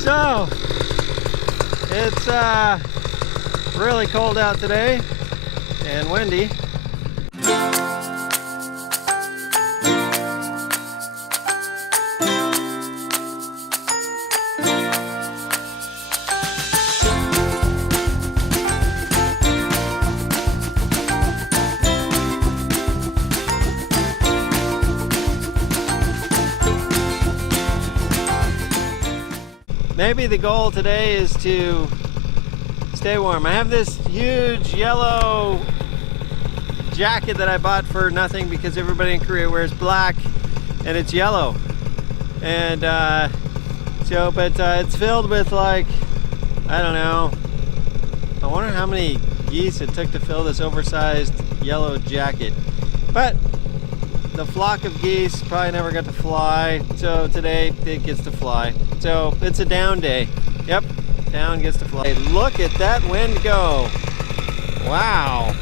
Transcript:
So, it's really cold out today and windy. Maybe the goal today is to stay warm. I have this huge yellow jacket that I bought for nothing because everybody in Korea wears black and it's yellow. And it's filled with, like, I don't know, I wonder how many geese it took to fill this oversized yellow jacket. But the flock of geese probably never got to fly, so today it gets to fly. So it's a down day. Yep, down gets to fly. Hey, look at that wind go. Wow.